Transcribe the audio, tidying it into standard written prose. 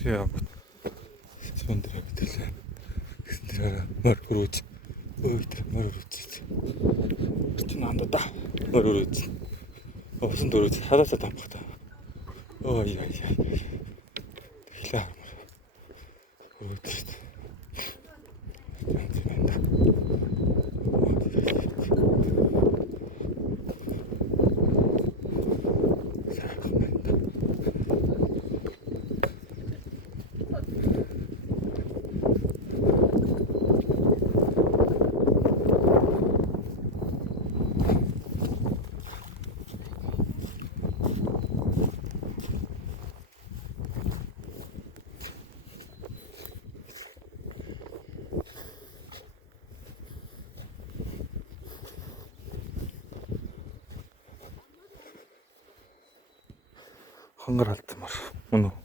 Тэгээ Сундра гэдэг. Тэр мөр хүрүүж. Ой тэр мөр хүрүүж. Орчин андаа. Мөр хүрүүж. Усан дөрөж халаасаа тамхтай. Ой яа. Хэлээ. Хүрүүж. Хонгор алдмаар. Мөн үү?